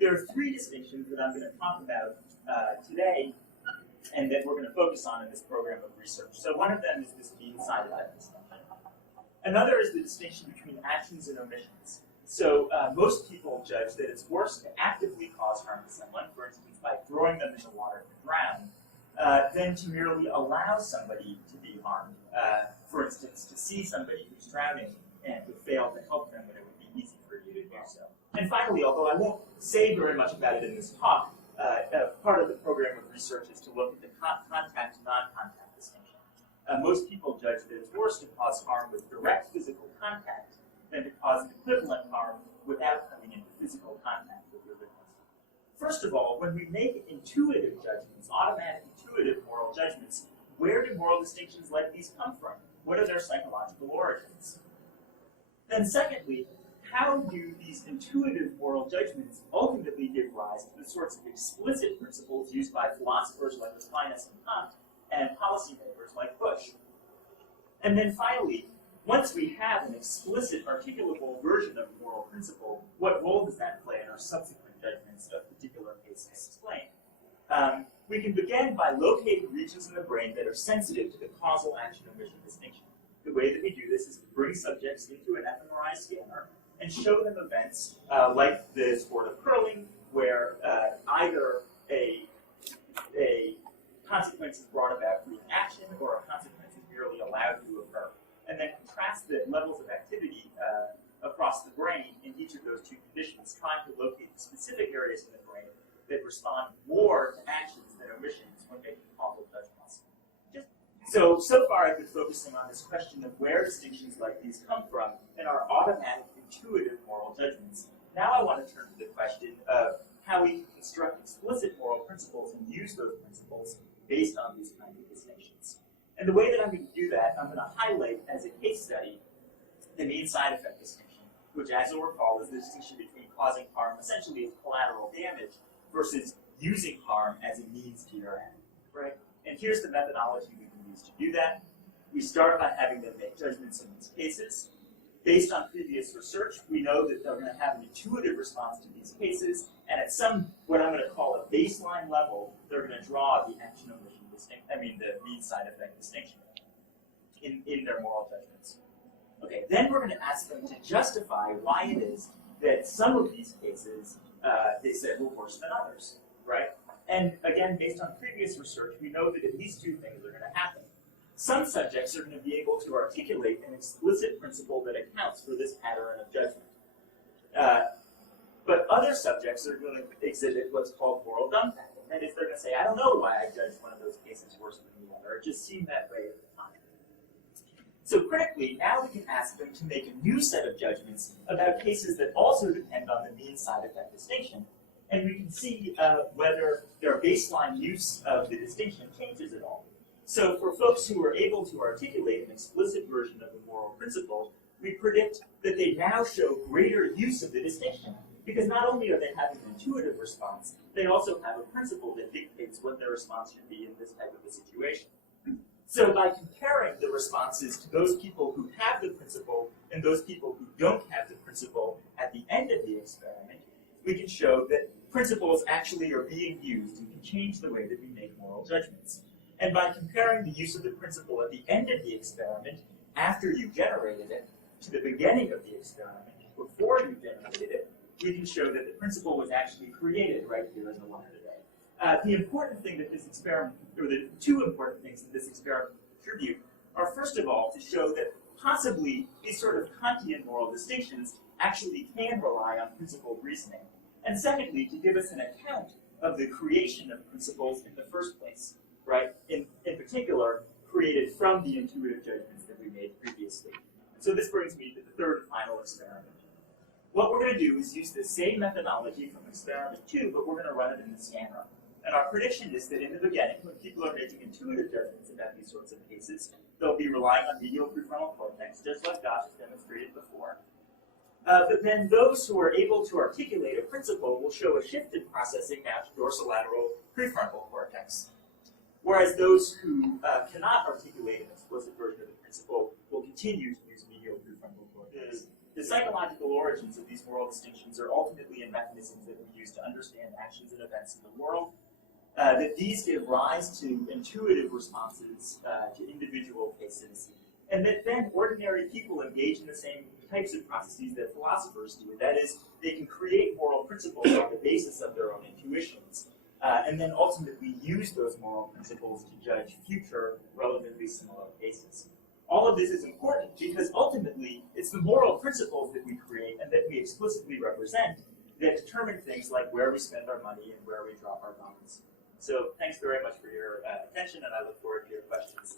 there are three distinctions that I'm going to talk about today and that we're going to focus on in this program of research. So one of them is this mean-side effect distinction. Another is the distinction between actions and omissions. So most people judge that it's worse to actively cause harm to someone, for instance, by throwing them in the water to drown, than to merely allow somebody to be harmed. For instance, to see somebody who's drowning and to fail to help them when it would be easy for you to do so. And finally, although I won't say very much about it in this talk, part of the program of research is to look at the contact-non-contact distinction. Most people judge that it's worse to cause harm with direct physical contact than to cause equivalent harm without coming into physical contact with your victim. First of all, when we make intuitive judgments, automatic intuitive moral judgments, where do moral distinctions like these come from? What are their psychological origins? Then secondly, how do these intuitive moral judgments ultimately give rise to the sorts of explicit principles used by philosophers like Aquinas and Kant and policymakers like Bush? And then finally, once we have an explicit, articulable version of a moral principle, what role does that play in our subsequent judgments of particular cases explained? We can begin by locating regions in the brain that are sensitive to the causal action-omission distinction. The way that we do this is to bring subjects into an fMRI scanner and show them events like the sport of curling, where either a consequence is brought about through an action or a consequence is merely allowed to occur. And then contrast the levels of activity across the brain in each of those two conditions, trying to locate the specific areas in the brain that respond more to actions than omissions when making causal judgments. So far I've been focusing on this question of where distinctions like these come from in our automatic, intuitive moral judgments. Now I want to turn to the question of how we can construct explicit moral principles and use those principles based on these kinds of distinctions. And the way that I'm going to do that, I'm going to highlight as a case study the mean-side effect distinction, which, as you'll recall, is the distinction between causing harm essentially as collateral damage versus using harm as a means to your end. Right? And here's the methodology we can use to do that. We start by having them make judgments in these cases. Based on previous research, we know that they're going to have an intuitive response to these cases, and at some, what I'm going to call a baseline level, they're going to draw the action-omission distinction, the mean-side effect distinction in their moral judgments. Okay, then we're going to ask them to justify why it is that some of these cases they said were worse than others, right? And again, based on previous research, we know that at least two things are going to happen. Some subjects are going to be able to articulate an explicit principle that accounts for this pattern of judgment. But other subjects are going to exhibit what's called moral dumbfounding. That is, they're going to say, I don't know why I judged one of those cases worse than the other. It just seemed that way at the time. So critically, now we can ask them to make a new set of judgments about cases that also depend on the mean-side effect distinction. And we can see whether their baseline use of the distinction changes at all. So for folks who are able to articulate an explicit version of the moral principle, we predict that they now show greater use of the distinction, because not only are they having an intuitive response, they also have a principle that dictates what their response should be in this type of a situation. So by comparing the responses to those people who have the principle and those people who don't have the principle at the end of the experiment, we can show that principles actually are being used and can change the way that we make moral judgments. And by comparing the use of the principle at the end of the experiment, after you generated it, to the beginning of the experiment, before you generated it, we can show that the principle was actually created right here in the line today. The important thing that this experiment, or the two important things that this experiment contribute, are first of all to show that possibly these sort of Kantian moral distinctions actually can rely on principled reasoning. And secondly, to give us an account of the creation of principles in the first place. Right? In particular, created from the intuitive judgments that we made previously. So this brings me to the third and final experiment. What we're going to do is use the same methodology from experiment 2, but we're going to run it in the scanner. And our prediction is that in the beginning, when people are making intuitive judgments about these sorts of cases, they'll be relying on medial prefrontal cortex, just like Josh has demonstrated before. But then those who are able to articulate a principle will show a shifted processing now to dorsolateral prefrontal cortex. Whereas those who cannot articulate an explicit version of the principle will continue to use medial prefrontal cortex. The psychological origins of these moral distinctions are ultimately in mechanisms that we use to understand actions and events in the world, that these give rise to intuitive responses to individual cases, and that then ordinary people engage in the same types of processes that philosophers do. That is, they can create moral principles on the basis of their own intuitions, and then ultimately use those moral principles to judge future relevantly similar cases. All of this is important because ultimately it's the moral principles that we create and that we explicitly represent that determine things like where we spend our money and where we drop our bombs. So thanks very much for your attention, and I look forward to your questions.